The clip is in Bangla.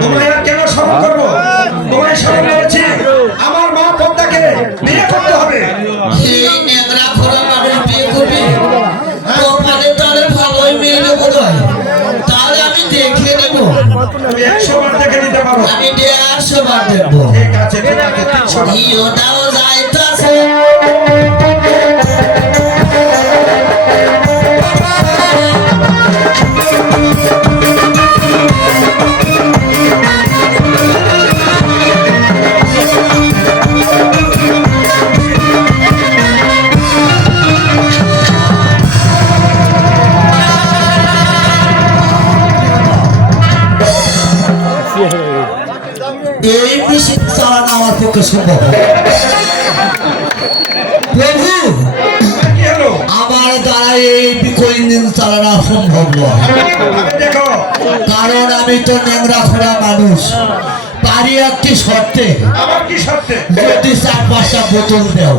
তোমায় আর কেন স্মরণ করব? তোমায় স্মরণ করেছি আমার মা পদ্মাকে বিয়ে করতে হবে। এই নেংরা খোলা মানুষ বিয়ে করবে। ওখানে তাহলে ভালোই মেয়ে হয় তাহলে আমি দেখে নেব। তুমি একশো বার দেখে নিতে পারো। আমি দেড়শো বার দেখব। ঠিক আছে ঠিক আছে তিনশো বার। যাইতাছে। এই মেশিন চালানো আমার পক্ষে সম্ভব প্রভু আমার দ্বারা এই ইঞ্জিন চালানো সম্ভব নয়। কারণ আমি তো নেংরা ফোড়া মানুষ। পারি একটি শর্তে? যদি চার পাঁচটা বোতল দেও।